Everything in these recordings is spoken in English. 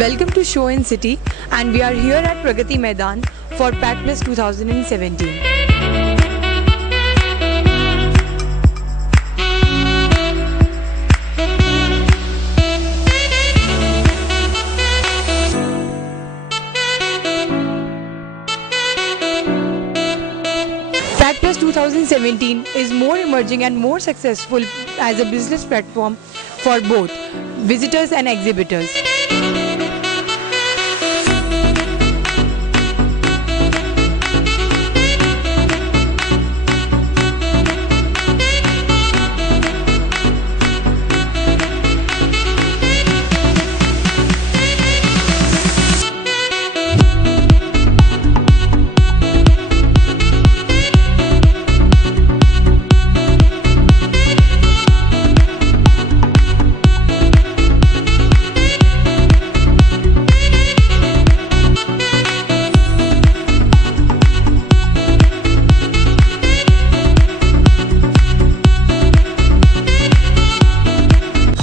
Welcome to Show in City, and we are here at Pragati Maidan for PACPLUS 2017. PACPLUS 2017 is more emerging and more successful as a business platform for both visitors and exhibitors.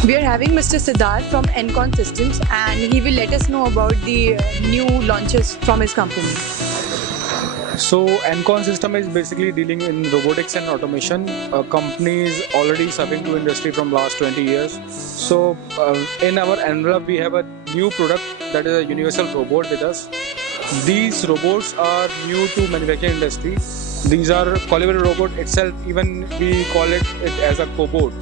We are having Mr. Siddharth from Encon Systems, and he will let us know about the new launches from his company. So Encon System is basically dealing in robotics and automation. A company is already serving to industry from last 20 years. So in our envelope we have a new product, that is a universal robot with us. These robots are new to manufacturing industry. These are calibrated robot itself, even we call it as a cobot,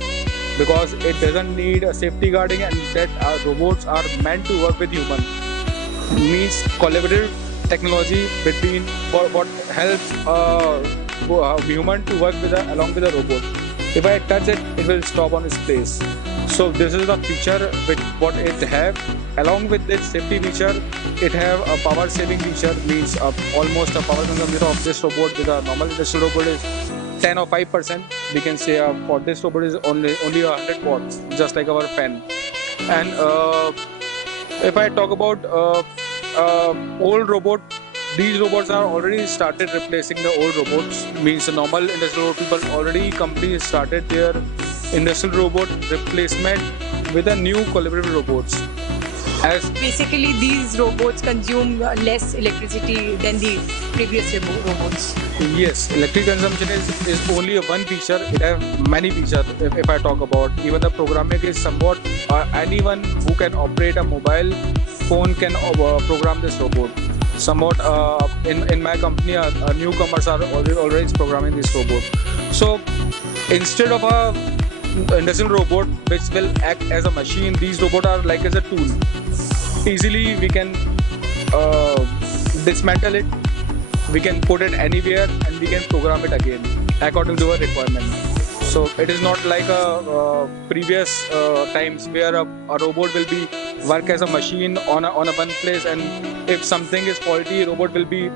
because it doesn't need a safety guarding, and that robots are meant to work with human. Means collaborative technology between what helps human to work with along with a robot. If I touch it, it will stop on its place. So this is the feature with what it have. Along with this safety feature, it have a power saving feature. Means almost a power consumption of this robot with a normal industrial robot is 10 or 5%. We can say for this robot is only 100 watts, just like our fan. And if I talk about old robot, these robots are already started replacing the old robots. Means the normal industrial robot, people already companies started their industrial robot replacement with a new collaborative robots. As Basically, these robots consume less electricity than the previous robots. yes, electric consumption is only a one feature. It have many features. If I talk about even the programming is somewhat anyone who can operate a mobile phone can program this robot. Somewhat in my company, newcomers are already programming this robot. So instead of a industrial robot which will act as a machine, these robots are like as a tool. Easily we can dismantle it, we can put it anywhere, and we can program it again according to our requirement. So it is not like a previous times where a robot will be work as a machine on a one place, and if something is faulty, robot will be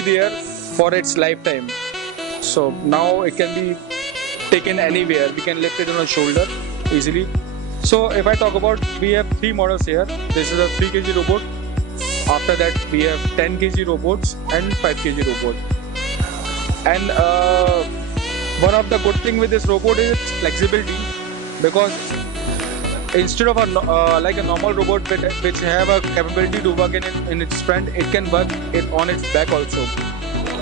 there for its lifetime. So now it can be taken anywhere. We can lift it on a shoulder easily. So if I talk about, we have 3 models here. This is a 3 kg robot. After that we have 10 kg robots and 5 kg robot. And one of the good thing with this robot is its flexibility, because instead of like a normal robot which have a capability to work in its front, it can work on its back also,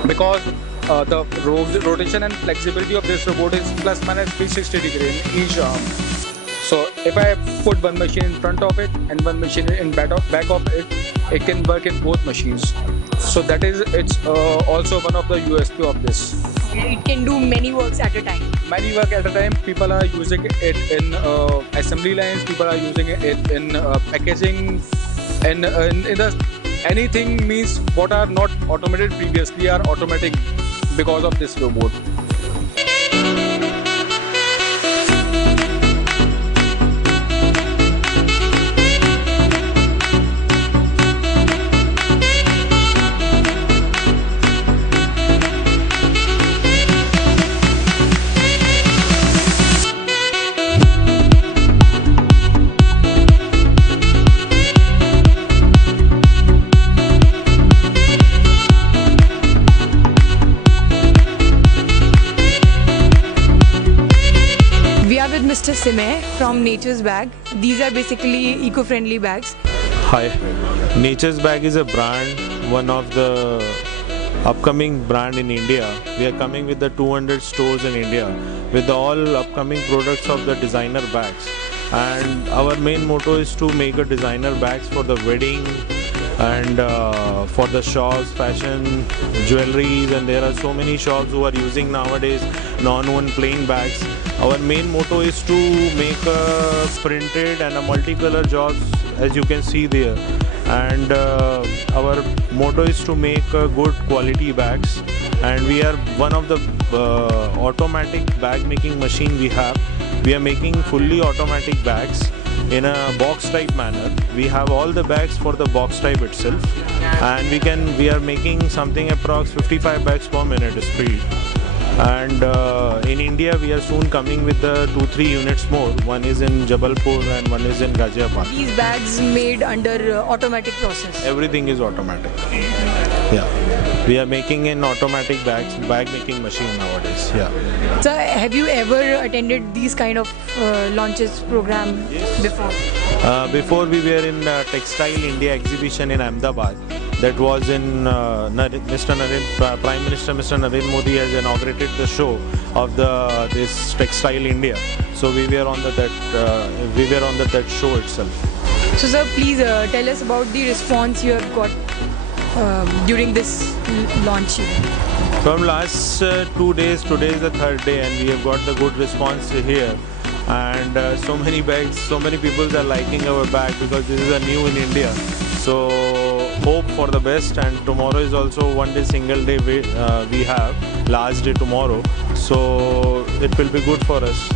because the rotation and flexibility of this robot is plus minus 360 degrees in each arm. So if I put one machine in front of it and one machine in back of it, it can work in both machines. So that is also one of the USP of this. It can do many works at a time. Many work at a time. People are using it in assembly lines. People are using it in packaging, and in the anything means what are not automated previously are automatic because of this robot. Mr. Simeh from Nature's Bag. These are basically eco-friendly bags. Hi, Nature's Bag is a brand, one of the upcoming brand in India. We are coming with the 200 stores in India with all upcoming products of the designer bags. And our main motto is to make a designer bags for the wedding and for the shops, fashion, jewelries, and there are so many shops who are using nowadays non-one plain bags. Our main motto is to make a printed and a multicolor jobs, as you can see there, and our motto is to make good quality bags, and we are one of the automatic bag making machine we have. We are making fully automatic bags in a box type manner. We have all the bags for the box type itself, and we are making something approx 55 bags per minute speed. And in India we are soon coming with the 2-3 units more. One is in Jabalpur and one is in Ghaziabad. These bags made under automatic process. Everything is automatic. Yeah, we are making an automatic bag making machine nowadays. Yeah. So have you ever attended these kind of launches program before? Before we were in Textile India exhibition in Ahmedabad. That was in Prime Minister Mr. Narendra Modi has inaugurated the show of this Textile India. So we were on that show itself. So sir, please tell us about the response you have got during this launch event. From last 2 days, today is the third day, and we have got the good response here. And so many bags, so many people are liking our bag because this is a new in India. So hope for the best, and tomorrow is also one day single day we have, last day tomorrow. So it will be good for us.